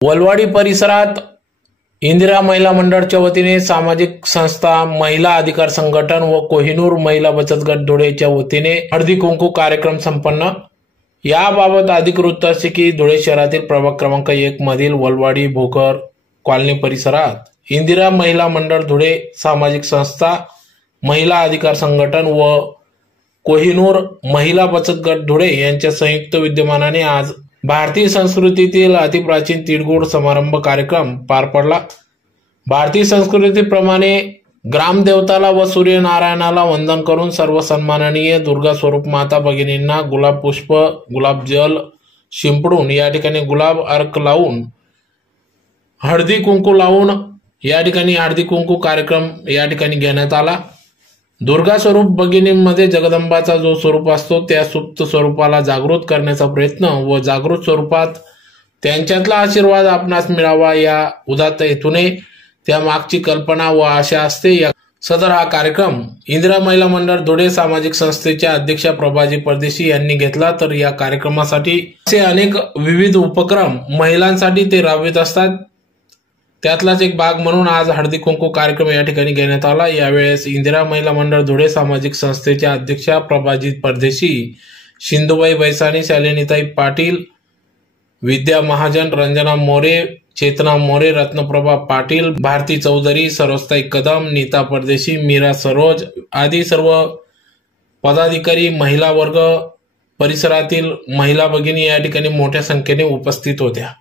वलवाडी परिसरात इंदिरा महिला मंडळच्या वतीने सामाजिक संस्था, महिला अधिकार संघटन व कोहिनूर महिला बचत गट धुळेच्या वतीने हळदी कुंकू कार्यक्रम संपन्न। याबाबत अधिक वृत्त असे की धुळे शहरातील प्रभाग क्रमांक 1 मधील वलवाडी भोकर कॉलनी परिसरात इंदिरा महिला मंडळ धुळे, सामाजिक संस्था, महिला अधिकार संघटन व कोहिनूर महिला बचत गट धुळे यांच्या संयुक्त विद्यमानाने आज भारतीय संस्कृतीतील अतिप्राचीन तिळगुळ समारंभ कार्यक्रम पार पडला। भारतीय संस्कृतीप्रमाणे ग्रामदेवताला व सूर्यनारायणाला वंदन करून सर्व सन्माननीय दुर्गा स्वरूप माता भगिनींना गुलाब पुष्प, गुलाब जल शिंपडून या ठिकाणी गुलाब अर्क लावून हळदी कुंकू लावून या ठिकाणी हळदी कुंकू कार्यक्रम या ठिकाणी घेण्यात आला। दुर्गा स्वरूप भगिनींमध्ये जगदंबाचा जो स्वरूप असतो त्या सुप्त स्वरूपाला जागृत करण्याचा प्रयत्न व जागृत स्वरूपात त्यांच्यातला आशीर्वाद आपणास मिळावा या उदात्त हेतूने त्या मागची कल्पना व आशा असते। सदर हा कार्यक्रम इंदिरा महिला मंडळ धुळे सामाजिक संस्थेच्या अध्यक्षा प्रभाजी परदेशी यांनी घेतला। तर या कार्यक्रमासाठी असे अनेक विविध उपक्रम महिलांसाठी ते राबवित असतात। त्यातलाच एक भाग म्हणून आज हळदी कुंकू कार्यक्रम या ठिकाणी घेण्यात आला। यावेळेस इंदिरा महिला मंडळ धुळे सामाजिक संस्थेच्या अध्यक्षा प्रभाजी परदेशी, सिंधुबाई बैसाणी, शालिनीताई पाटील, विद्या महाजन, रंजना मोरे, चेतना मोरे, रत्नप्रभा पाटील, भारती चौधरी, सरोजताई कदम, नीता परदेशी, मीरा सरोज आदी सर्व पदाधिकारी, महिला वर्ग, परिसरातील महिला भगिनी या ठिकाणी मोठ्या संख्येने उपस्थित होत्या।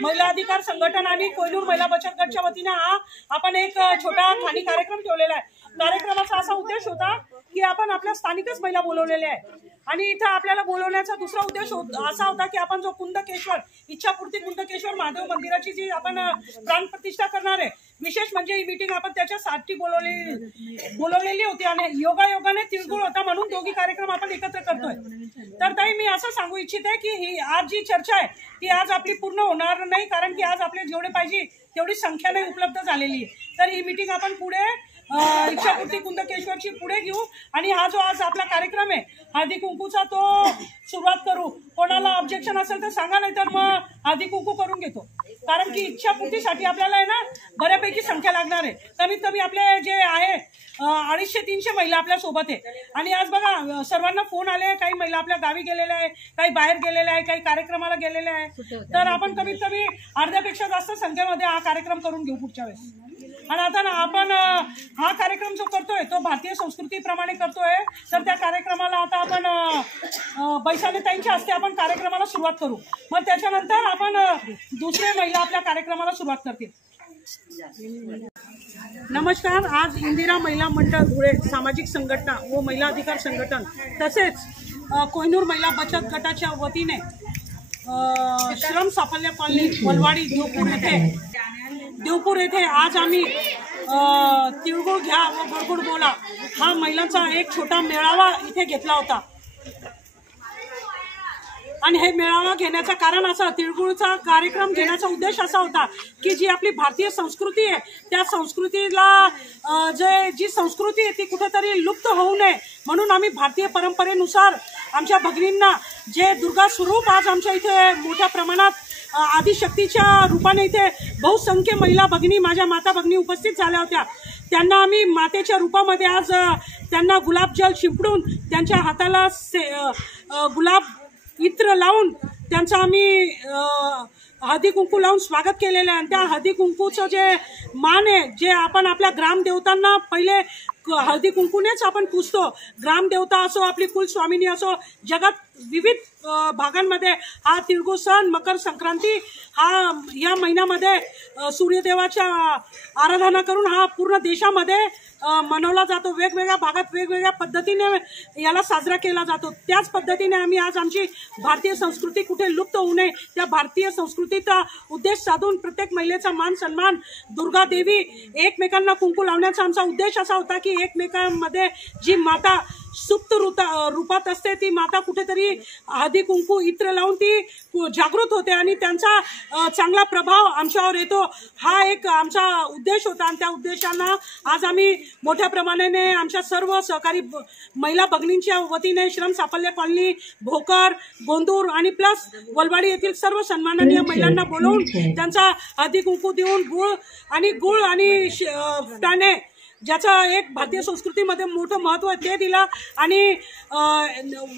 महिला अधिकार संघटन आणि कोहिनूर महिला बचत गटच्या वतीने हा आपण एक छोटा खाणी कार्यक्रम ठेवलेला आहे। कार्यक्रमाचा असा उद्देश होता की आपण आपल्या स्थानिकच महिला बोलवलेल्या आहे आणि इथं आपल्याला बोलवण्याचा दुसरा उद्देश असा होता की आपण जो कुंदकेश्वर इच्छापूर्ती कुंदकेश्वर महादेव मंदिराची जी आपण प्राण प्रतिष्ठा करणार आहे, विशेष म्हणजे ही मीटिंग आपण त्याच्यासाठी बोलवलेली होती आणि योगायोगाने तिळगुळ होता म्हणून दोघी कार्यक्रम आपण एकत्र करतोय। तर ताई मी असं सांगू इच्छिते की ही आज जी चर्चा आहे ती आज आपली पूर्ण होणार नाही, कारण की आज आपले जेवढे पाहिजे तेवढी संख्या नाही उपलब्ध झालेली आहे। तर ही मीटिंग आपण पुढे इच्छापूर्ती कुंदकेश्वरची पुढे घेऊ आणि हा जो आज आपला कार्यक्रम आहे हळदी कुंकूचा तो सुरुवात करू। कोणाला ऑब्जेक्शन असेल तर सांगा, नाही तर मग हळदी कुंकू करून घेतो, कारण की इच्छापूर्तीसाठी आपल्याला आहे ना बऱ्यापैकी संख्या लागणार आहे। कमीत कमी आपले जे आहे 250-300 महिला आपल्या सोबत आहे आणि आज बघा सर्वांना फोन आले, काही महिला आपल्या गावी गेलेल्या आहे, काही बाहेर गेलेल्या आहे, काही कार्यक्रमाला गेलेल्या आहे। तर आपण कमीत कमी अर्ध्यापेक्षा जास्त संख्येमध्ये हा कार्यक्रम करून घेऊ पुढच्या वेळेस। आणि आता ना आपण हा कार्यक्रम जो करतोय तो भारतीय संस्कृतीप्रमाणे करतोय, तर त्या कार्यक्रमाला आता आपण बैसाले ताईंच्या हस्ते आपण कार्यक्रमाला सुरुवात करू, मग त्याच्यानंतर आपण दुसरे महिला आपल्या कार्यक्रमाला सुरुवात करतील। नमस्कार, आज इंदिरा महिला मंडळ धुळे सामाजिक संघटना व महिला अधिकार संघटन तसेच कोहिनूर महिला बचत गटाच्या वतीने श्रम साफल्य कॉलनी वलवाडी देवपूर येथे आज आम्ही तिळगुळ घ्या व गोड बोला हा महिलांचा एक छोटा मेळावा इथे घेतला होता। आणि हे मेळावा घेण्याचं कारण असं, तिळगुळचा कार्यक्रम घेण्याचा उद्देश असा होता की जी आपली भारतीय संस्कृती आहे त्या संस्कृतीला जी संस्कृती आहे ती कुठेतरी लुप्त होऊ नये म्हणून आम्ही भारतीय परंपरेनुसार आमच्या भगिनींना जे दुर्गा स्वरूप आज आमच्या इथे मोठ्या प्रमाणात आदिशक्तीच्या रूपाने इथे बहुसंख्य महिला भगिनी माझ्या माता भगिनी उपस्थित झाल्या होत्या, त्यांना आम्ही मातेच्या रूपामध्ये आज त्यांना गुलाबजल शिंपडून त्यांच्या हाताला गुलाब इत्र लावून त्यांचं आम्ही हळदी कुंकू लावून स्वागत केलेलं आहे। आणि त्या हळदी कुंकूचं जे मान आहे, जे आपण आपल्या ग्रामदेवतांना पहिले हळदी कुंकूनेच आपण पुजतो, ग्रामदेवता असो आपली कुलस्वामिनी असो, जगात विविध भागांमध्ये हा तिळगुळ सण मकर संक्रांती हा या महिन्यामध्ये सूर्यदेवाच्या आराधना करून हा पूर्ण देशामध्ये मनवला जातो। वेगवेगळ्या भागात वेगवेगळ्या पद्धतीने याला साजरा केला जातो। त्याच पद्धतीने आम्ही आज आमची भारतीय संस्कृती कुठे लुप्त होऊ नये त्या भारतीय संस्कृतीचा उद्देश साधून प्रत्येक महिलेचा मान सन्मान, दुर्गा देवी एकमेकांना कुंकू लावण्याचा आमचा उद्देश असा होता की एकमेकांमध्ये जी माता सुप्त रूपात असते ती माता कुठेतरी हळदी कुंकू इत्र लावून ती जागृत होते आणि त्यांचा चांगला प्रभाव आमच्यावर येतो, हा एक आमचा उद्देश होता। आणि त्या उद्देशांना आज आम्ही मोठ्या प्रमाणाने आमच्या सर्व सहकारी महिला भगिनींच्या वतीने श्रम साफल्य कॉलनी, भोकर, गोंदूर आणि प्लस वलवाडी येथील सर्व सन्माननीय महिलांना बोलवून त्यांचा हळदी कुंकू देऊन गुळ आणि फुटाणे ज्याचं एक भारतीय संस्कृतीमध्ये मोठं महत्त्व आहे ते दिलं आणि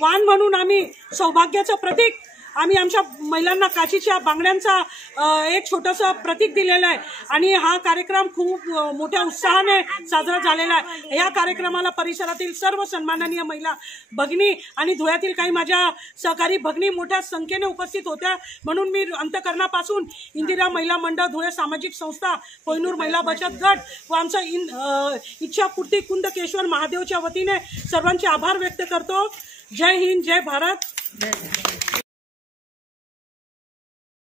वाण म्हणून आम्ही सौभाग्याचं प्रतीक आम्ही आमच्या महिलांना काचीच्या बांगड्यांचा एक छोटंसं प्रतीक दिलेलं आहे आणि हा कार्यक्रम खूप मोठ्या उत्साहाने साजरा झालेला आहे। या कार्यक्रमाला परिसरातील सर्व सन्माननीय महिला भगिनी आणि धुळ्यातील काही माझ्या सहकारी भगिनी मोठ्या संख्येने उपस्थित होत्या, म्हणून मी अंतःकरणापासून इंदिरा महिला मंडळ धुळे सामाजिक संस्था, कोहिनूर महिला बचत गट व आमचं इच्छापूर्ती कुंदकेश्वर महादेवच्या वतीने सर्वांचे आभार व्यक्त करतो। जय हिंद, जय भारत।